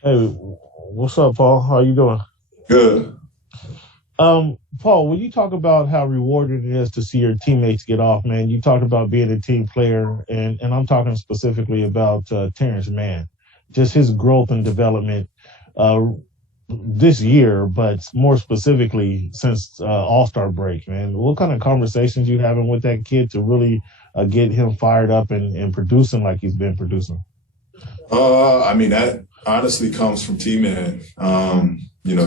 Hey, what's up, Paul? How you doing? Good. Paul, when you talk about how rewarding it is to see your teammates get off, man, you talked about being a team player, and I'm talking specifically about Terance Mann, just his growth and development uh, this year, but more specifically since All-Star break, man. What kind of conversations you having with that kid to really get him fired up and producing like he's been producing? I mean, that honestly comes from T-Man.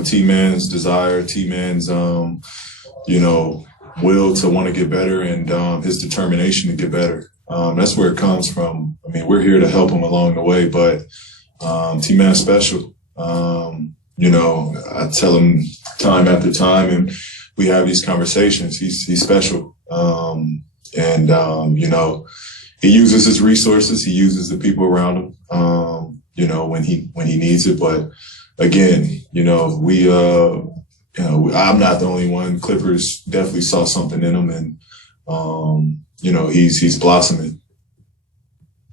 T-Man's desire, T-Man's, will to want to get better and his determination to get better. That's where it comes from. I mean, we're here to help him along the way, but T-Man's special. I tell him time after time, and we have these conversations. He's special. He uses his resources. He uses the people around him, when he needs it. But again, I'm not the only one. Clippers definitely saw something in him, and he's blossoming.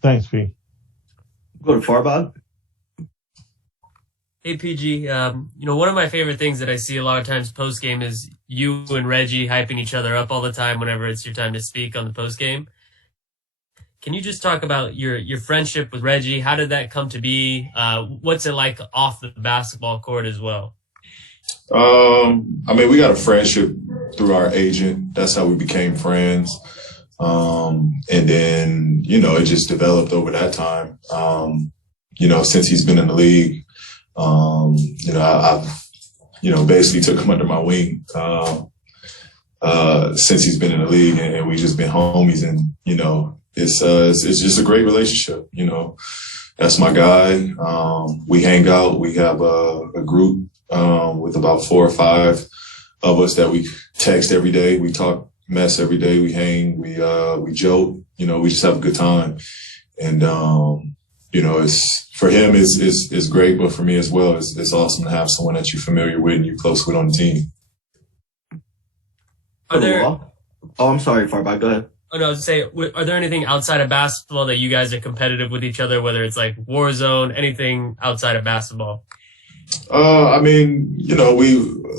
Thanks, P. Go to Farbod. Hey PG, one of my favorite things that I see a lot of times post game is you and Reggie hyping each other up all the time whenever it's your time to speak on the post game. Can you just talk about your friendship with Reggie? How did that come to be? What's it like off the basketball court as well? We got a friendship through our agent. That's how we became friends. And then, it just developed over that time. Since he's been in the league, I've basically took him under my wing, since he's been in the league, and we just been homies, and, it's just a great relationship. That's my guy. We hang out. We have a group with about 4 or 5 of us that we text every day. We talk mess every day. We hang. We joke. We just have a good time. And it's for him it's great, but for me as well, it's awesome to have someone that you're familiar with and you're close with on the team. I'm sorry, Farbod. Go ahead. Oh, no, I was say, are there anything outside of basketball that you guys are competitive with each other, whether it's like Warzone, anything outside of basketball? We,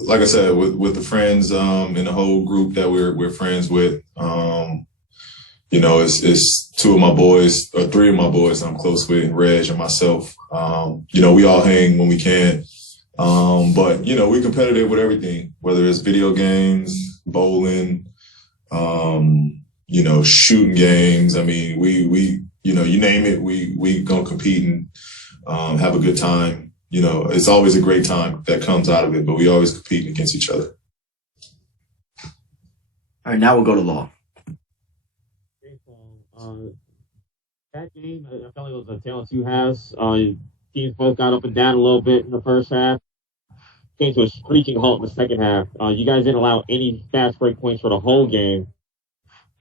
like I said, with the friends, in the whole group that we're friends with, it's 2 of my boys or 3 of my boys I'm close with, Reg and myself. We all hang when we can. But we're competitive with everything, whether it's video games, bowling, shooting games. I mean, we you name it, we gonna compete and have a good time. It's always a great time that comes out of it, but we always compete against each other. All right, now we'll go to Law. That game, I felt like it was a tale of two halves. Teams both got up and down a little bit in the first half. Came to a screeching halt in the second half. You guys didn't allow any fast break points for the whole game.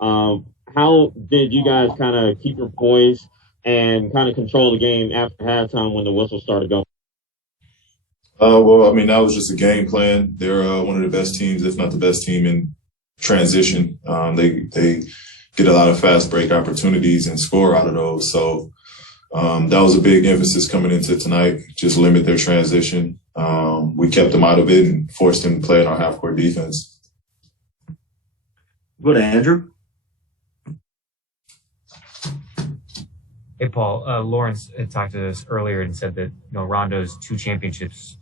How did you guys kind of keep your poise and kind of control the game after halftime when the whistle started going? That was just a game plan. They're one of the best teams, if not the best team in transition. They get a lot of fast break opportunities and score out of those. So that was a big emphasis coming into tonight, just limit their transition. We kept them out of it and forced them to play in our half-court defense. Go to Andrew. Hey, Paul. Lawrence had talked to us earlier and said that Rondo's 2 championships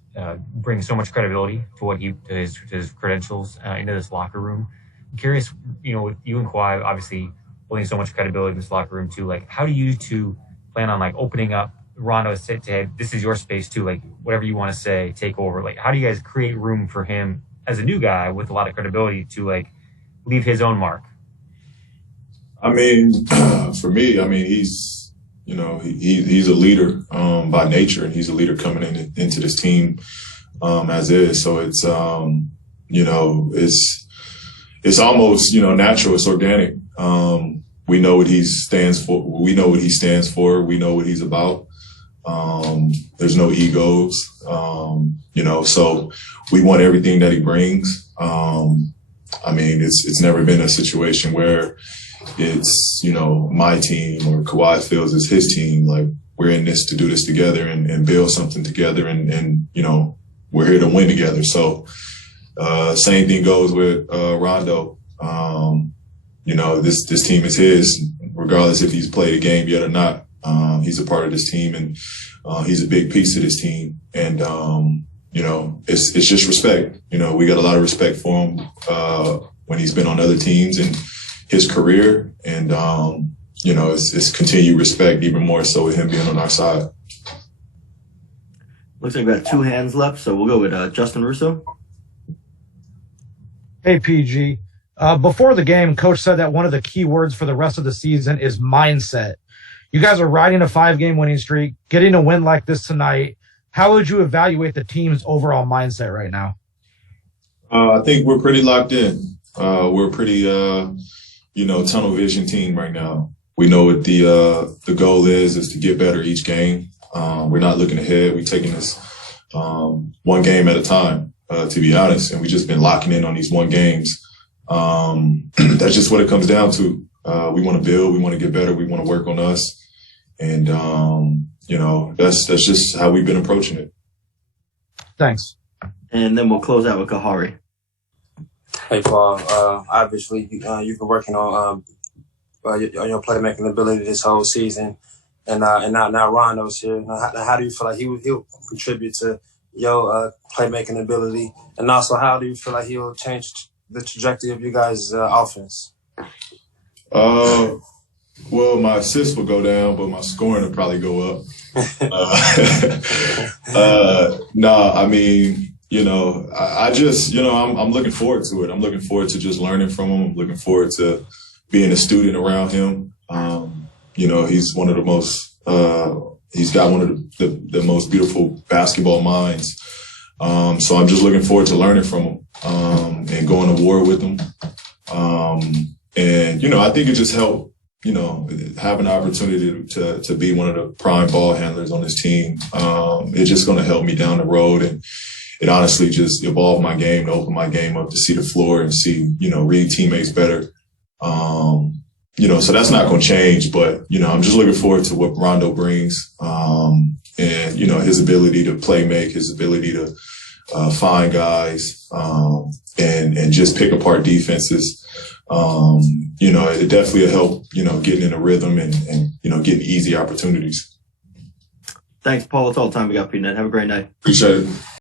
bring so much credibility to his credentials into this locker room. I'm curious, with you and Kawhi obviously holding so much credibility in this locker room too. Like, how do you two plan on opening up Rondo to this is your space too? Like, whatever you want to say, take over. Like, how do you guys create room for him as a new guy with a lot of credibility to leave his own mark? For me, he's he's a leader by nature, and he's a leader coming into this team as is. So it's it's almost natural. It's organic. We know what he stands for. We know what he stands for. We know what he's about. There's no egos. So we want everything that he brings. It's never been a situation where it's, my team or Kawhi feels it's his team. Like, we're in this to do this together and build something together. And we're here to win together. So, same thing goes with Rondo. This team is his, regardless if he's played a game yet or not. He's a part of this team, and he's a big piece of this team. And it's just respect. We got a lot of respect for him when he's been on other teams in his career, and it's continued respect, even more so with him being on our side. Looks like we got 2 hands left, so we'll go with Justin Russo. Hey, PG. Before the game, Coach said that one of the key words for the rest of the season is mindset. You guys are riding a 5-game winning streak, getting a win like this tonight. How would you evaluate the team's overall mindset right now? I think we're pretty locked in. We're a pretty, tunnel vision team right now. We know what the goal is to get better each game. We're not looking ahead. We're taking this one game at a time, to be honest. And we've just been locking in on these 1 games. That's just what it comes down to. We want to build. We want to get better. We want to work on us. And, that's just how we've been approaching it. Thanks. And then we'll close out with Kahari. Hey, Paul. Obviously, you've been working on your playmaking ability this whole season, and now Rondo's here. Now, how do you feel like he'll contribute to your playmaking ability, and also how do you feel like he'll change the trajectory of you guys' offense? Well, my assists will go down, but my scoring will probably go up. I just, I'm looking forward to it. I'm looking forward to just learning from him. I'm looking forward to being a student around him. He's one of the most, he's got one of the most beautiful basketball minds. So I'm just looking forward to learning from him, and going to war with him. I think it just helped, have an opportunity to be one of the prime ball handlers on this team. It's just going to help me down the road, and it honestly just evolved my game, to open my game up, to see the floor and see, read teammates better. So that's not going to change, but, I'm just looking forward to what Rondo brings. And, his ability to play make, his ability to find guys, and just pick apart defenses. It definitely will help, getting in a rhythm and getting easy opportunities. Thanks, Paul. That's all the time we got for you, Ned. Have a great night. Appreciate it.